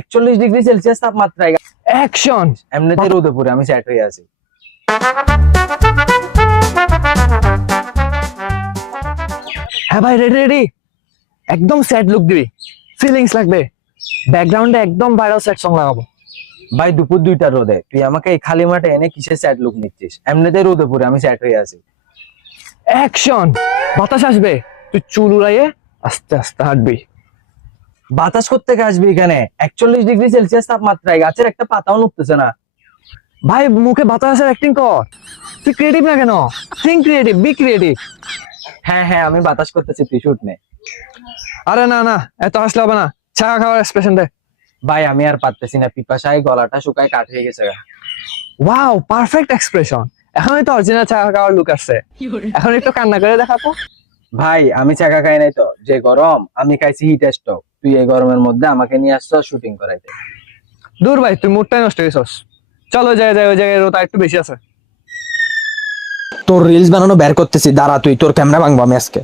41°C তাপমাত্রায় অ্যাকশন। এমনিতে রোদে পড়ে আমি সেট হয়ে আছি। হ্যাঁ ভাই, রেডি রেডি। একদম স্যাড লুক দিবি, ফিলিংস লাগবে। ব্যাকগ্রাউন্ডে একদম ভাইরাল স্যাড সং লাগাবো। ভাই দুপুর 2টার রোদে তুই আমাকে এই খালি মাঠে এনে কিসের স্যাড লুক নিচ্ছিস? এমনিতে রোদে পড়ে আমি সেট হয়ে আছি। অ্যাকশন। বাতাস আসবে, তুই চুল উড়াইয়ে আস্তে আস্তে হাঁটবি। বাতাস করতে আসবি এখানে? 41°C তাপমাত্রায় গাছের একটা পাতাও নড়তেছে না। ভাই মুখে বাতাসের অ্যাক্টিং কর, তুই ক্রিয়েটিভ না কেন? Think creative, be creative. হ্যাঁ হ্যাঁ, আমি বাতাস করতেছি, তুই শুট নে। আরে না না, এত আসলে হবে না, চা খাওয়ার এক্সপ্রেশন দে। ভাই আমি আর পারতেছি না, পিপাসায় গলাটা শুকায় কাঠ হয়ে গেছে। Wow, perfect expression. এখনই তো অরিজিনাল চা খাওয়ার লুক আসছে, এখন একটু কান্না করে দেখাবো। ভাই আমি চাকা খাই নাই তো, যে গরম আমি খাইছি হিট স্ট্রোক। তুই এই গরমের মধ্যে আমাকে নিয়ে আসছো শুটিং করাইতে। দূর ভাই, তুই মুডটাই নষ্ট হয়েছস। চলো যাই যাই, ওই জায়গায় রোদ একটু বেশি আছে। তোর রিলস বানানো বের করতেছি, দাঁড়া তুই, তোর ক্যামেরা ভাঙবো আমি আজকে।